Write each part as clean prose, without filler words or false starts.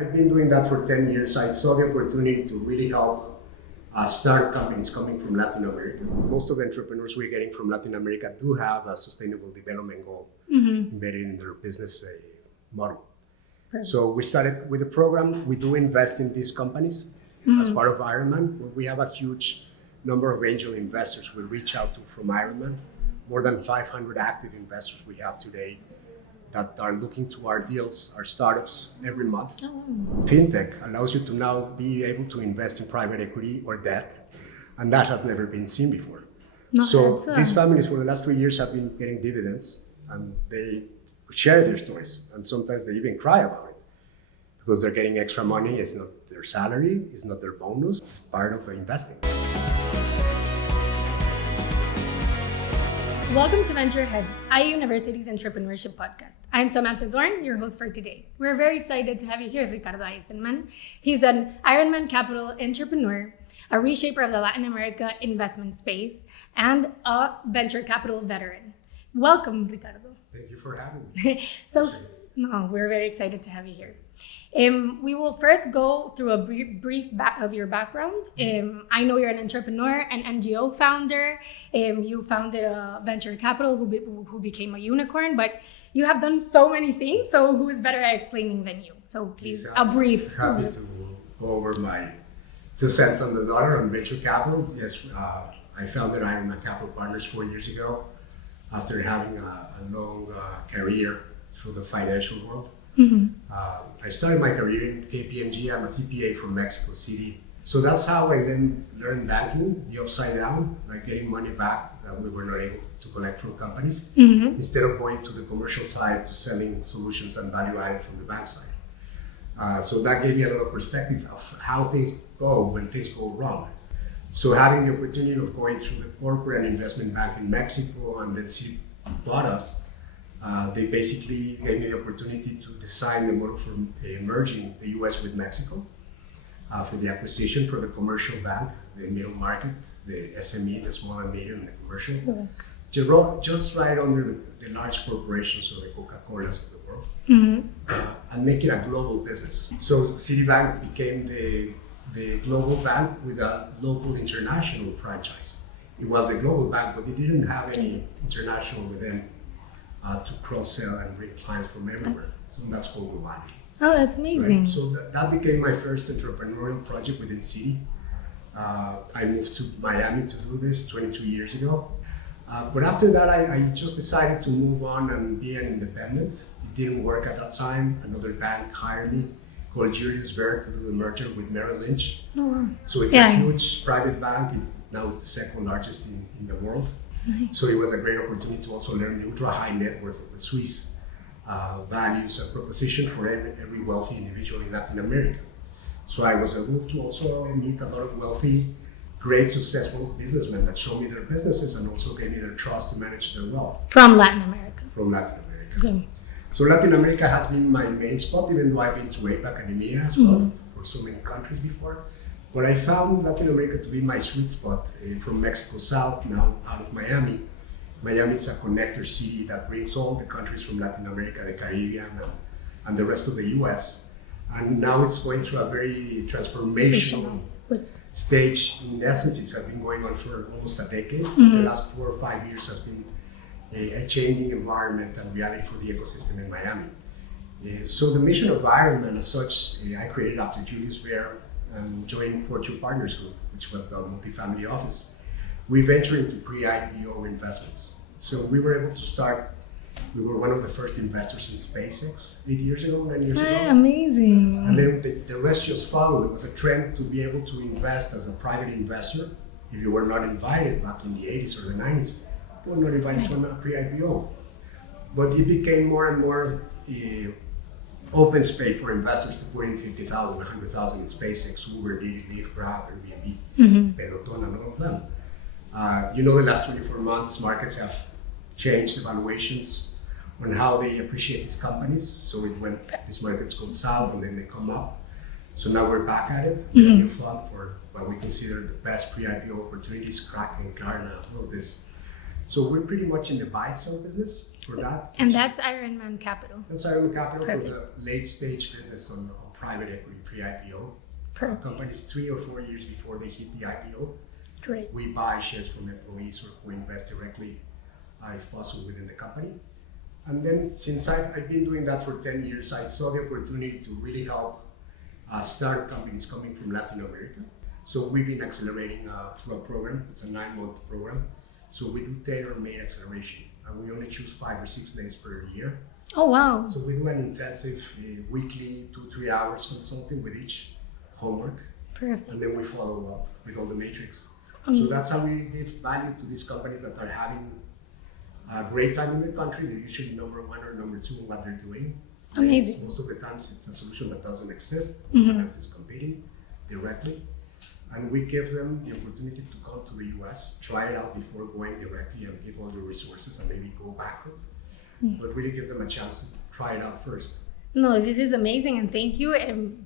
I've been doing that for 10 years. I saw the opportunity to really help start companies coming from Latin America. Most of the entrepreneurs we're getting from Latin America do have a sustainable development goal embedded in their business model. Perfect. So we started with a program. We do invest in these companies as part of Ironman, where we have a huge number of angel investors we reach out to from Ironman. More than 500 active investors we have today that are looking to our deals, our startups every month. Fintech allows you to now be able to invest in private equity or debt, and that has never been seen before. So these families for the last 3 years have been getting dividends, and they share their stories, and sometimes they even cry about it because they're getting extra money. It's not their salary, it's not their bonus, it's part of investing. Welcome to Venture Ahead, IU University's entrepreneurship podcast. I'm Samantha Zorn, your host for today. We're very excited to have you here, Ricardo Aizenman. He's an Ironman Capital entrepreneur, a reshaper of the Latin America investment space, and a venture capital veteran. Welcome, Ricardo. Thank you for having me. We're very excited to have you here. We will first go through a brief of your background. I know you're an entrepreneur, an NGO founder. You founded a venture capital who became a unicorn, but you have done so many things. So who is better at explaining than you? So please, a brief. Happy to go over my 2 cents on the dollar on venture capital. Yes, I founded Ironman Capital Partners 4 years ago after having a long career through the financial world. I started my career in KPMG. I'm a CPA from Mexico City. So that's how I then learned banking, the upside down, like getting money back that we were not able to collect from companies, instead of going to the commercial side to selling solutions and value added from the bank side. So that gave me a lot of perspective of how things go when things go wrong. So having the opportunity of going through the corporate and investment bank in Mexico, and then Citi bought us, they basically gave me the opportunity to design the model for merging the US with Mexico for the acquisition for the commercial bank, the middle market, the SME, the small and medium, and the commercial, just right under the large corporations or the Coca-Colas of the world, and make it a global business. So Citibank became the global bank with a local international franchise. It was a global bank, but it didn't have any international within to cross-sell and bring clients from everywhere. So that's called globality. Oh, that's amazing. Right? So that became my first entrepreneurial project within Citi. I moved to Miami to do this 22 years ago. But after that, I just decided to move on and be an independent. It didn't work at that time. Another bank hired me called Julius Baer to do the merger with Merrill Lynch. Oh, wow. So it's a huge private bank. It's now the second largest in the world. Nice. So it was a great opportunity to also learn the ultra high net worth of the Swiss values and proposition for every wealthy individual in Latin America. So I was able to also meet a lot of wealthy, great, successful businessmen that showed me their businesses and also gave me their trust to manage their wealth. From Latin America. From Latin America. Okay. So Latin America has been my main spot, even though I've been through APAC academia as well for so many countries before. But I found Latin America to be my sweet spot from Mexico South, now out of Miami. Miami is a connector city that brings all the countries from Latin America, the Caribbean, and the rest of the US. And now it's going through a very transformational stage. In essence, it's been going on for almost a decade. The last 4 or 5 years has been a changing environment and reality for the ecosystem in Miami. So the mission of Ironman as such, I created after Julius Baer and joined Fortune Partners Group, which was the multifamily office. We ventured into pre-IPO investments. So we were able to start, we were one of the first investors in SpaceX 9 years ago. Amazing. And then the rest just followed. It was a trend to be able to invest as a private investor. If you were not invited back in the 80s or the 90s, you were not invited to a pre-IPO. But it became more and more open space for investors to put in 50,000, 100,000 in SpaceX, Uber, Didi, Grab, Airbnb, Peloton, and all of them. The last 24 months, markets have changed evaluations on how they appreciate these companies. So these markets go south and then they come up. So now we're back at it. We have a new fund for what we consider the best pre-IPO opportunities, Kraken, Klarna, all of this. So we're pretty much in the buy-sell business for that. And that's Ironman Capital. That's Ironman Capital. Perfect. For the late-stage business on private equity pre-IPO. Perfect. Companies 3 or 4 years before they hit the IPO, Great. we buy shares from employees or we invest directly, if possible, within the company. And then since I've been doing that for 10 years, I saw the opportunity to really help startup companies coming from Latin America. So we've been accelerating through a program. It's a 9-month program. So we do tailor-made acceleration. And we only choose 5 or 6 days per year. Oh, wow. So we do an intensive weekly 2-3 hours consulting with each homework. Perfect. And then we follow up with all the matrix. So that's how we give value to these companies that are having a great time in their country. They're usually number 1 or number 2 in what they're doing. Amazing. Most of the times it's a solution that doesn't exist. Mm-hmm. Someone else is competing directly. And we give them the opportunity to come to the US, try it out before going directly and give all the resources and maybe go backwards. But really give them a chance to try it out first. No, this is amazing, and thank you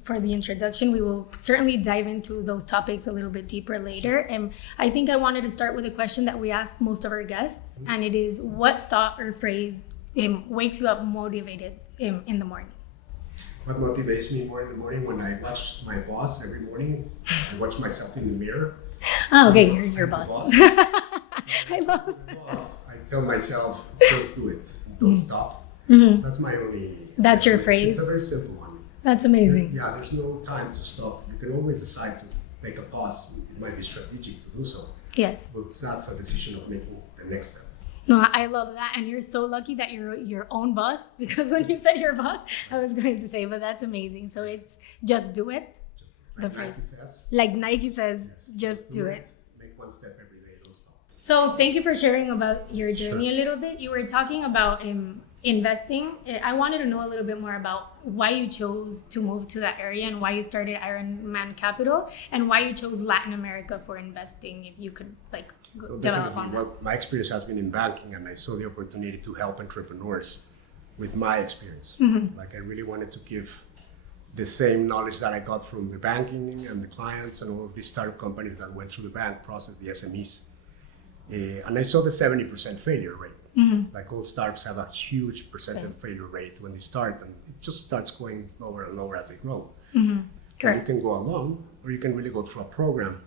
for the introduction. We will certainly dive into those topics a little bit deeper later. And I think I wanted to start with a question that we ask most of our guests, and it is, what thought or phrase wakes you up motivated in the morning? What motivates me more in the morning when I watch my boss every morning, I watch myself in the mirror. Oh, okay, you're your I'm the boss. I love that. Boss. I tell myself, just do it, don't stop. Mm-hmm. That's my only. That's your phrase? It's a very simple one. That's amazing. Yeah, there's no time to stop. You can always decide to make a pause. It might be strategic to do so, Yes. but that's a decision of making the next step. No, I love that. And you're so lucky that you're your own boss, because when you said your boss, I was going to say, but that's amazing. So it's just do it. Just The like Nike phrase. says. Like Nike says, Yes, just do it. Make one step every day. Don't stop. So thank you for sharing about your journey Sure. a little bit. You were talking about investing. I wanted to know a little bit more about why you chose to move to that area and why you started Ironman Capital and why you chose Latin America for investing. If you could Well, develop on definitely. that. Well, my experience has been in banking, and I saw the opportunity to help entrepreneurs with my experience. Mm-hmm. Like I really wanted to give the same knowledge that I got from the banking and the clients and all of these startup companies that went through the bank process, the SMEs. And I saw the 70% failure rate. Mm-hmm. Like all startups have a huge percentage failure rate when they start, and it just starts going lower and lower as they grow. Mm-hmm. And you Correct. can go alone, or you can really go through a program.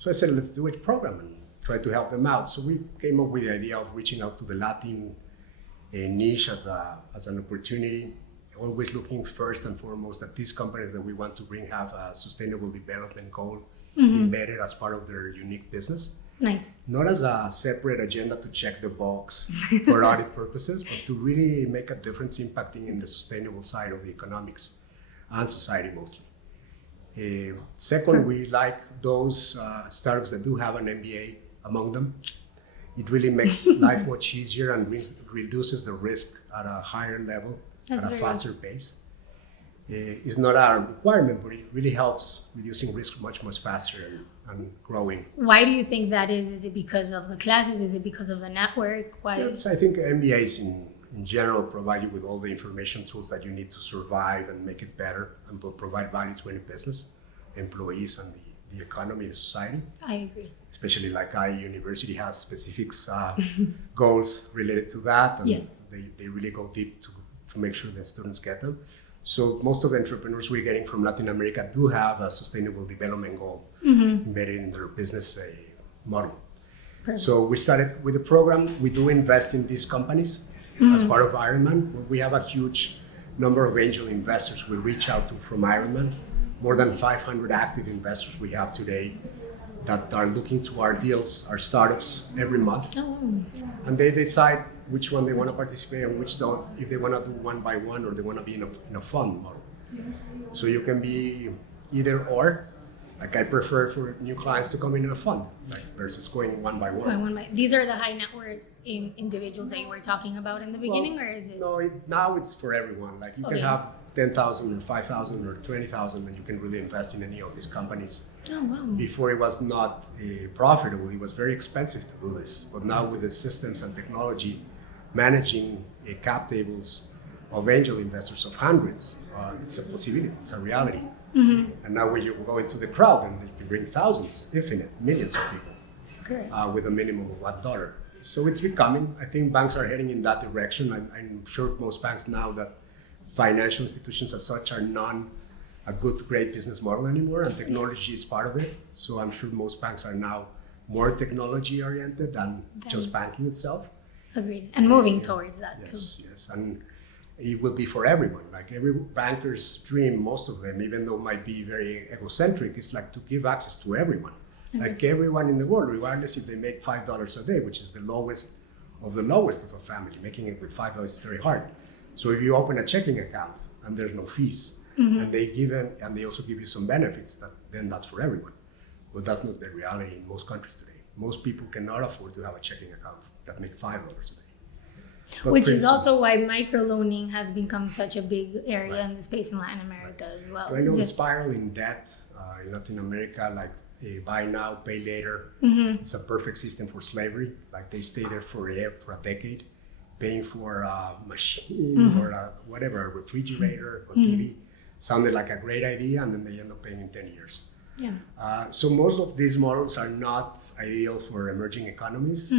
So I said, let's do a program and try to help them out. So we came up with the idea of reaching out to the Latin niche as an opportunity, always looking first and foremost that these companies that we want to bring have a sustainable development goal embedded as part of their unique business. Nice. Not as a separate agenda to check the box for audit purposes, but to really make a difference impacting in the sustainable side of the economics and society mostly. Second, we like those startups that do have an MBA among them. It really makes life much easier and reduces the risk at a higher level, That's at a very faster pace. It's not a requirement, but it really helps reducing risk much faster and growing. Why do you think that is? Is it because of the classes? Is it because of the network? Why? Yes, I think MBAs in general provide you with all the information tools that you need to survive and make it better and provide value to any business, employees, and the economy, the society. I agree. Especially like University has specific goals related to that, and Yes. they really go deep to make sure that students get them. So most of the entrepreneurs we're getting from Latin America do have a sustainable development goal embedded in their business model. Perfect. So we started with the program. We do invest in these companies as part of Ironman. We have a huge number of angel investors we reach out to from Ironman. More than 500 active investors we have today that are looking to our deals, our startups every month. Oh, And they decide which one they want to participate and which don't, if they want to do one by one or they want to be in a fund model. So you can be either or. Like I prefer for new clients to come in a fund, like versus going one by one. These are the high net worth individuals that you were talking about in the beginning, or is it? No, now it's for everyone. Like you Okay. can have 10,000 or 5,000 or 20,000 and you can really invest in any of these companies. Oh, wow. Before it was not profitable, it was very expensive to do this. But now with the systems and technology, managing cap tables of angel investors of hundreds, it's a possibility, it's a reality. Mm-hmm. And now when you go into the crowd, and you can bring thousands, infinite, millions of people Correct. with a minimum of $1. So it's becoming, I think banks are heading in that direction. I'm sure most banks now that financial institutions as such are a good, great business model anymore, and technology is part of it. So I'm sure most banks are now more technology oriented than just banking itself. Agreed. And moving towards that too. Yes. And it will be for everyone. Like every banker's dream, most of them, even though it might be very egocentric, is like to give access to everyone. Like everyone in the world, regardless if they make $5 a day, which is the lowest of a family. Making it with $5 is very hard. So if you open a checking account and there's no fees, and they also give you some benefits, then that's for everyone. But that's not the reality in most countries today. Most people cannot afford to have a checking account that make $5 a day. But which is also why microloaning has become such a big area in the space in Latin America as well. I know the spiral in debt in Latin America, like buy now, pay later. It's a perfect system for slavery. Like they stay there for a decade, paying for a machine or a refrigerator or TV. Sounded like a great idea, and then they end up paying in 10 years. Yeah. So most of these models are not ideal for emerging economies.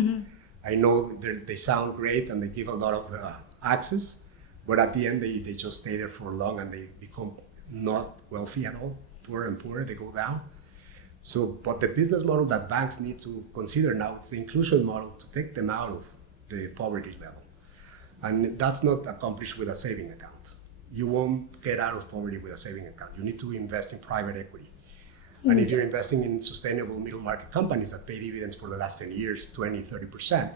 I know they sound great and they give a lot of access, but at the end they just stay there for long and they become not wealthy at all, poorer and poorer, they go down. So, but the business model that banks need to consider now, it's the inclusion model to take them out of the poverty level. And that's not accomplished with a saving account. You won't get out of poverty with a saving account. You need to invest in private equity. And if you're investing in sustainable middle market companies that pay dividends for the last 10 years, 20, 30%,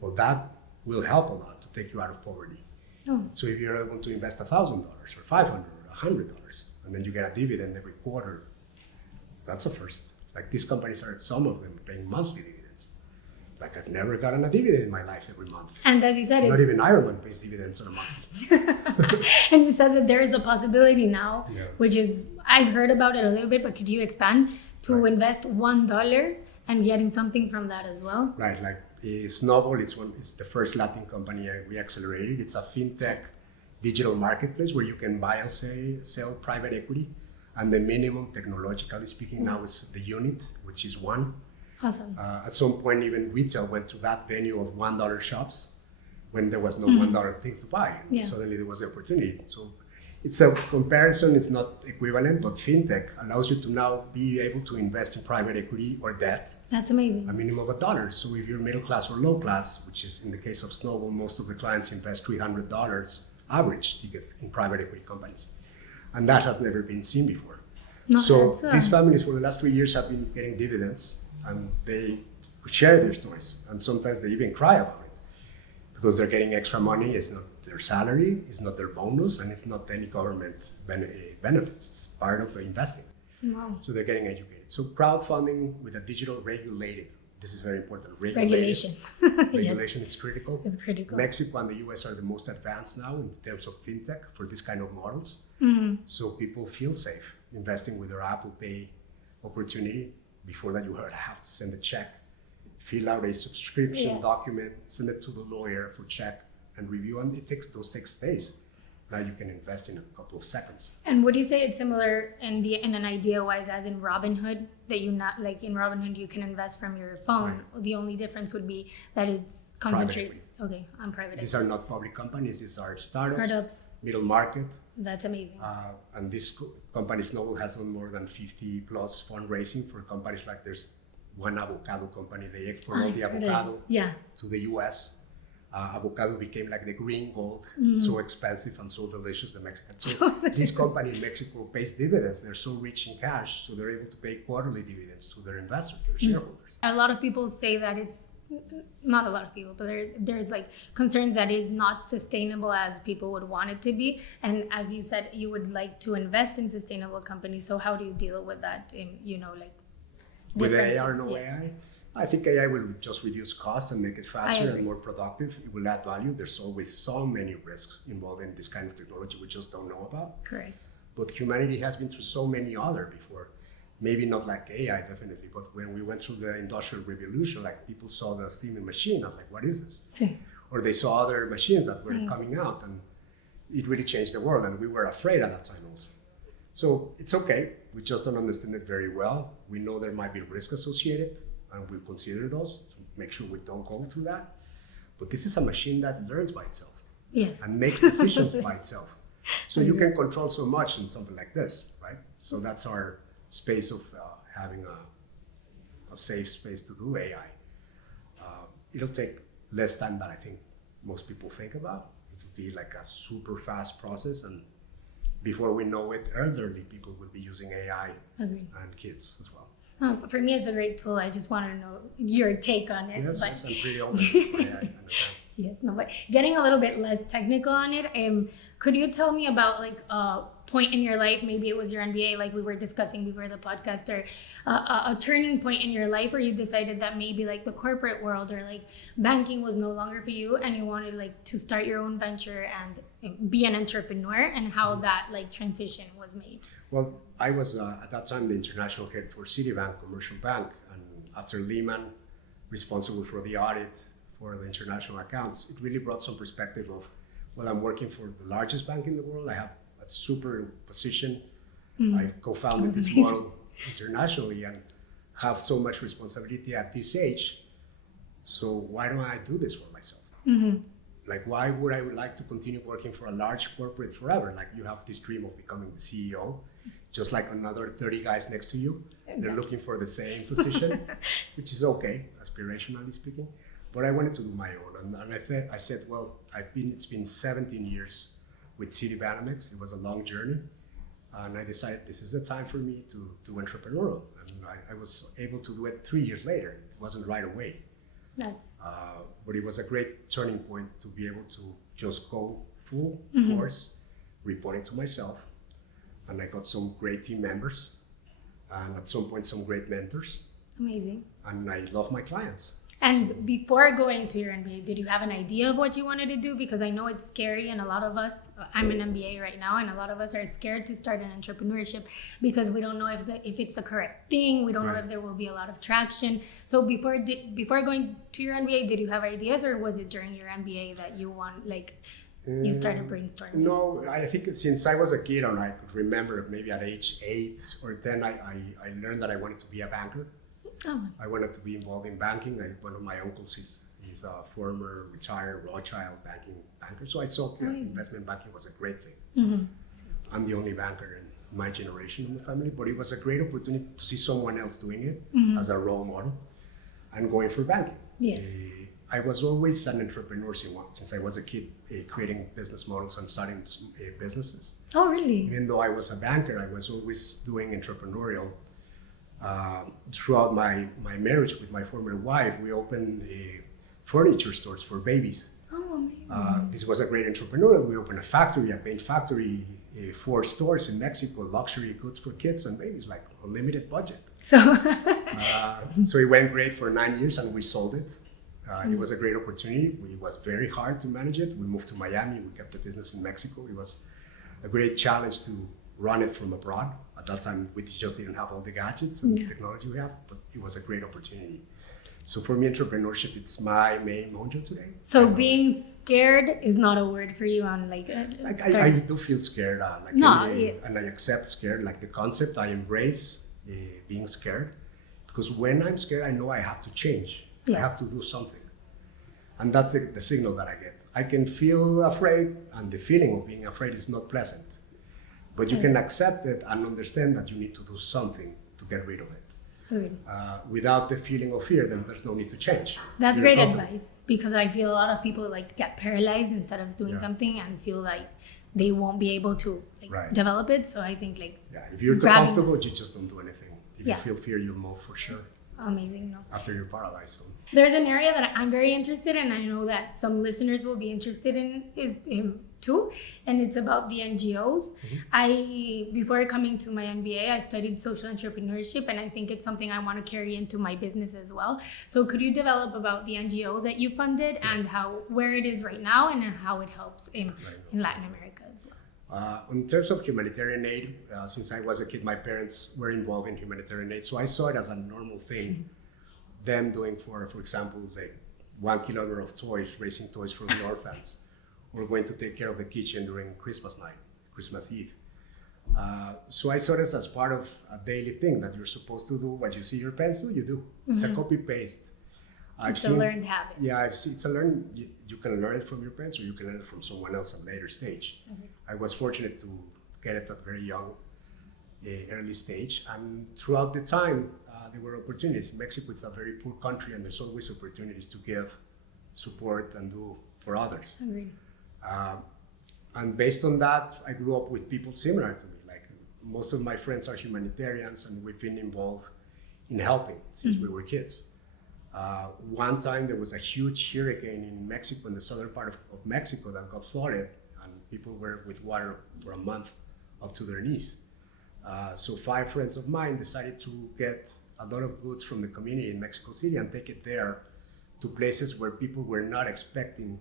well, that will help a lot to take you out of poverty. So if you're able to invest $1,000 or $500 or $100, and then you get a dividend every quarter, that's a first. Like these companies are, some of them, paying monthly dividends. Like I've never gotten a dividend in my life every month. And as you said, not even Ironman pays dividends on a month. And you said that there is a possibility now, which is, I've heard about it a little bit, but could you expand to invest $1 and getting something from that as well? Right, like Snowball, it's the first Latin company we accelerated. It's a fintech digital marketplace where you can buy and sell private equity. And the minimum, technologically speaking, now is the unit, which is one. Awesome. At some point, even retail went to that venue of $1 shops when there was no $1 thing to buy. And suddenly there was the opportunity. So it's a comparison, it's not equivalent, but fintech allows you to now be able to invest in private equity or debt. That's amazing. A minimum of $1. So if you're middle class or low class, which is in the case of Snowball, most of the clients invest $300 average ticket in private equity companies. And that has never been seen before. No, so these families for the last 3 years have been getting dividends, and they share their stories. And sometimes they even cry about it because they're getting extra money. It's not their salary, it's not their bonus, and it's not any government benefits. It's part of investing. Wow. So they're getting educated. So crowdfunding with a digital regulated, this is very important. Regulation. Regulation is critical. It's critical. Mexico and the US are the most advanced now in terms of fintech for this kind of models. So people feel safe investing with their Apple Pay opportunity. Before that, you have to send a check, fill out a subscription document, send it to the lawyer for check and review, and those takes days. Now you can invest in a couple of seconds. And would you say it's similar in an idea wise as in Robinhood, that you not like in Robinhood you can invest from your phone? Right. The only difference would be that it's concentrated. Okay, on private equity. These are not public companies. These are startups. Middle market. That's amazing. And this company Snowball has done more than 50 plus fundraising for companies. Like there's one avocado company. They export all the avocado to the US. Avocado became like the green gold, so expensive and so delicious, the Mexican. So this company in Mexico pays dividends. They're so rich in cash, so they're able to pay quarterly dividends to their investors, their shareholders. A lot of people say that it's, not a lot of people, but there's like concerns that is not sustainable as people would want it to be. And as you said, you would like to invest in sustainable companies. So how do you deal with that in, with AI or no AI? I think AI will just reduce costs and make it faster and more productive. It will add value. There's always so many risks involved in this kind of technology we just don't know about. Correct. But humanity has been through so many other before. Maybe not like AI, definitely, but when we went through the Industrial Revolution, like people saw the steaming machine, I was like, what is this? Or they saw other machines that were coming out, and it really changed the world, and we were afraid at that time also. So it's okay. We just don't understand it very well. We know there might be risk associated, and we'll consider those to make sure we don't go through that. But this is a machine that learns by itself. Yes. And makes decisions by itself. So you can control so much in something like this, right? So that's our space of having a safe space to do AI. It'll take less time than I think most people think about. It'll be like a super fast process, and before we know it, elderly people will be using AI. Agreed. And kids as well. For me, it's a great tool. I just want to know your take on it. Yes, but... yes, I'm pretty open to AI and advances. Yes, no, but getting a little bit less technical on it, could you tell me about like a point in your life, maybe it was your MBA like we were discussing before the podcast, or a turning point in your life where you decided that maybe like the corporate world or like banking was no longer for you and you wanted like to start your own venture and be an entrepreneur, and how that like transition was made? Well, I was at that time the international head for Citibank, commercial bank, and after Lehman, responsible for the audit for the international accounts, it really brought some perspective of, well, I'm working for the largest bank in the world. I have a super position. I co-founded this model internationally and have so much responsibility at this age. So why don't I do this for myself? Like, why would I like to continue working for a large corporate forever? Like, you have this dream of becoming the CEO, just like another 30 guys next to you. They're looking for the same position, which is okay, aspirationally speaking. But I wanted to do my own. And I said, well, it's been 17 years with Citibanamex. It was a long journey. And I decided this is the time for me to do entrepreneurial. And I was able to do it 3 years later. It wasn't right away. But it was a great turning point to be able to just go full force, reporting to myself. And I got some great team members, and at some point some great mentors. Amazing. And I love my clients. And before going to your MBA, did you have an idea of what you wanted to do? Because I know it's scary, and a lot of us, I'm an MBA right now, and a lot of us are scared to start an entrepreneurship because we don't know if it's the correct thing. We don't know if there will be a lot of traction. So before going to your MBA, did you have ideas, or was it during your MBA that you you started brainstorming? No, I think since I was a kid, and I could remember maybe at age 8 or 10, I learned that I wanted to be a banker. Oh. I wanted to be involved in banking. One of my uncles is a former retired Rothschild banker. So I saw investment banking was a great thing. I'm the only banker in my generation in the family, but it was a great opportunity to see someone else doing it as a role model and going for banking. Yeah. I was always an entrepreneur since I was a kid, creating business models and starting businesses. Oh, really? Even though I was a banker, I was always doing entrepreneurial. Throughout my marriage with my former wife, we opened furniture stores for babies. Oh, amazing. This was a great entrepreneurial. We opened a paint factory, 4 stores in Mexico, luxury goods for kids and babies, like unlimited budget. So it went great for 9 years, and we sold it. It was a great opportunity. It was very hard to manage it. We moved to Miami. We kept the business in Mexico. It was a great challenge to run it from abroad. At that time, we just didn't have all the gadgets and the technology we have, but it was a great opportunity. So for me, entrepreneurship, it's my main mojo today. So being scared is not a word for you on I do feel scared. And I accept scared, like the concept. I embrace being scared, because when I'm scared, I know I have to change. Yes. I have to do something. And that's the signal that I get. I can feel afraid, and the feeling of being afraid is not pleasant. But you can accept it and understand that you need to do something to get rid of it. Without the feeling of fear, then there's no need to change. That's great advice, because I feel a lot of people get paralyzed instead of doing something and feel like they won't be able to develop it. So I think if you're too comfortable, you just don't do anything. If you feel fear, you'll move for sure. Amazing. After you're paralyzed. So. There's an area that I'm very interested in, and I know that some listeners will be interested in too, and it's about the NGOs. Before coming to my MBA, I studied social entrepreneurship, and I think it's something I want to carry into my business as well. So could you develop about the NGO that you funded and where it is right now and how it helps in Latin America as well? In terms of humanitarian aid, since I was a kid, my parents were involved in humanitarian aid, so I saw it as a normal thing. Them doing, for example, like 1 kilometer of toys, raising toys for the orphans, or going to take care of the kitchen during Christmas night, Christmas Eve. So I saw this as part of a daily thing that you're supposed to do. What you see your parents do, you do. It's a copy-paste. It's a learned habit. Yeah, I've seen it's a learn. You can learn it from your parents, or you can learn it from someone else at a later stage. I was fortunate to get it at a very young, early stage, and throughout the time, there were opportunities. Mexico is a very poor country, and there's always opportunities to give support and do for others. Agreed. And based on that, I grew up with people similar to me. Like most of my friends are humanitarians, and we've been involved in helping since we were kids. One time there was a huge hurricane in Mexico, in the southern part of Mexico, that got flooded, and people were with water for a month up to their knees. So 5 friends of mine decided to get a lot of goods from the community in Mexico City and take it there to places where people were not expecting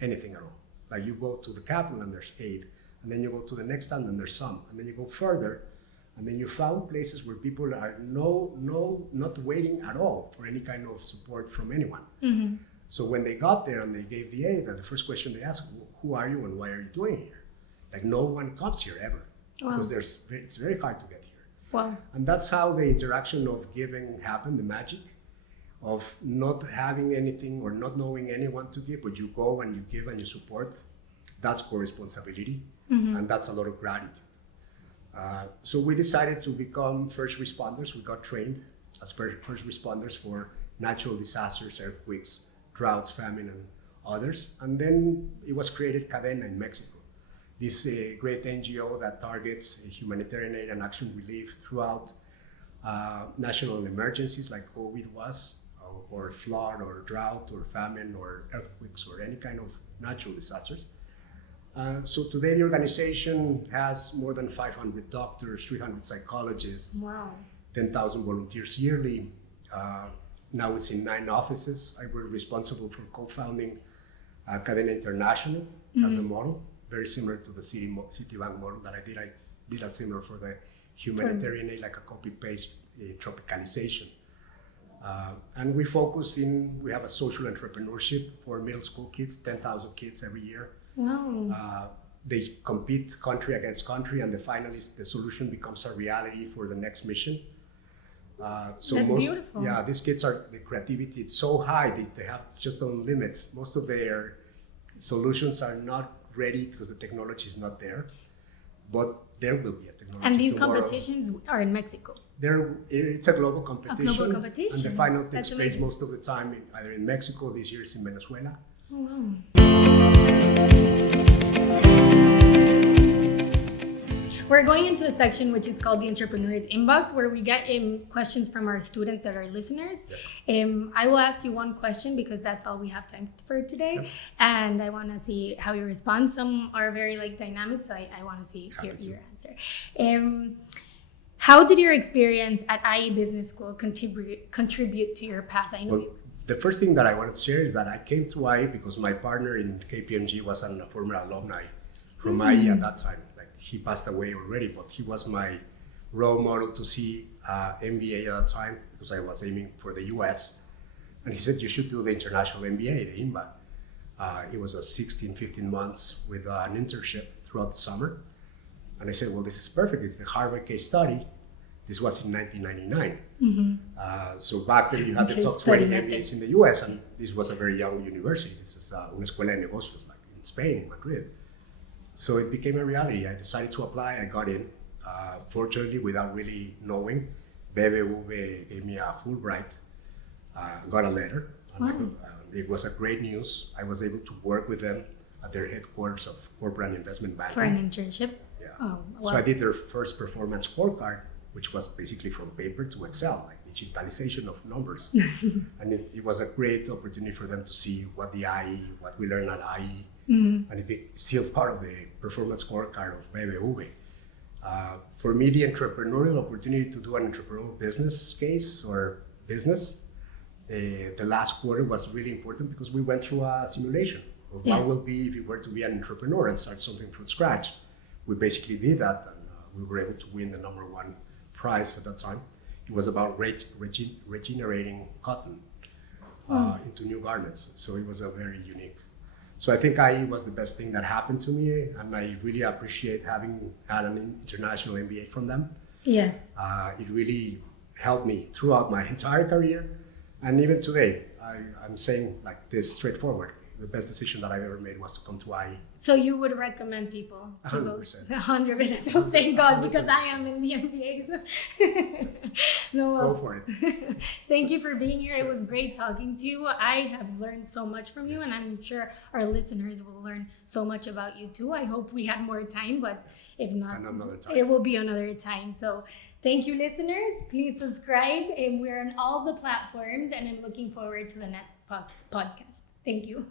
anything at all. Like you go to the capital and there's aid, and then you go to the next town and there's some, and then you go further, and then you found places where people are not waiting at all for any kind of support from anyone. So when they got there and they gave the aid, the first question they asked, who are you and why are you doing here? Like no one comes here ever, because it's very hard to get here. Wow. And that's how the interaction of giving happened, the magic of not having anything or not knowing anyone to give, but you go and you give and you support. That's co-responsibility, and that's a lot of gratitude. So we decided to become first responders. We got trained as first responders for natural disasters, earthquakes, droughts, famine, and others. And then it was created Cadena in Mexico, this great NGO that targets humanitarian aid and action relief throughout national emergencies like COVID was, or flood, or drought, or famine, or earthquakes, or any kind of natural disasters. So today the organization has more than 500 doctors, 300 psychologists, 10,000 volunteers yearly. Now it's in 9 offices. I was responsible for co-founding Cadena International as a model, very similar to the Citibank model that I did. I did a similar for the humanitarian aid, like a copy-paste tropicalization. And we have a social entrepreneurship for middle school kids, 10,000 kids every year. Wow. They compete country against country, and the solution becomes a reality for the next mission. So That's beautiful. Yeah, these kids the creativity, it's so high, they have just on limits. Most of their solutions are not ready because the technology is not there, but there will be a technology. And these tomorrow. competitions are in Mexico. It's a global competition. A global competition. And the final takes That's place amazing. most of the time either in Mexico, this year it's in Venezuela. Oh, wow. We're going into a section which is called the Entrepreneur's Inbox, where we get questions from our students that are listeners. I will ask you one question because that's all we have time for today. And I want to see how you respond. Some are very dynamic, so I want to see your answer. How did your experience at IE Business School contribute to your path? The first thing that I wanted to share is that I came to IE because my partner in KPMG was a former alumni from IE at that time. He passed away already, but he was my role model to see MBA at that time because I was aiming for the US. And he said, you should do the international MBA, the INBA. It was a 15 months with an internship throughout the summer. And I said, well, this is perfect. It's the Harvard case study. This was in 1999. So back then you had the top 20 MBAs in the US, and this was a very young university. This is una escuela de negocios, like in Spain, in Madrid. So it became a reality. I decided to apply. I got in, fortunately, without really knowing. BBV gave me a Fulbright, got a letter. And it was a great news. I was able to work with them at their headquarters of corporate and investment banking. For an internship? Yeah. Oh, wow. So I did their first performance scorecard, which was basically from paper to Excel, like digitalization of numbers. And it was a great opportunity for them to see what we learned at IE. And it's still part of the performance scorecard of BBV. For me, the entrepreneurial opportunity to do an entrepreneurial business case or business, the last quarter was really important because we went through a simulation of what will be if you were to be an entrepreneur and start something from scratch. We basically did that, and we were able to win the #1 prize at that time. It was about regenerating cotton into new garments. So it was a very unique. So I think IE was the best thing that happened to me, and I really appreciate having had an international MBA from them. Yes. It really helped me throughout my entire career, and even today. I'm saying like this straightforward. The best decision that I've ever made was to come to IE. So you would recommend people to 100%. go? 100%. So thank God, because I am in the MBA. So. Yes. No, Go for it. thank you for being here. Sure. It was great talking to you. I have learned so much from you, Yes. and I'm sure our listeners will learn so much about you too. I hope we had more time, but if not, It's another time. it will be another time. So thank you, listeners. Please subscribe, and we're on all the platforms, and I'm looking forward to the next podcast. Thank you.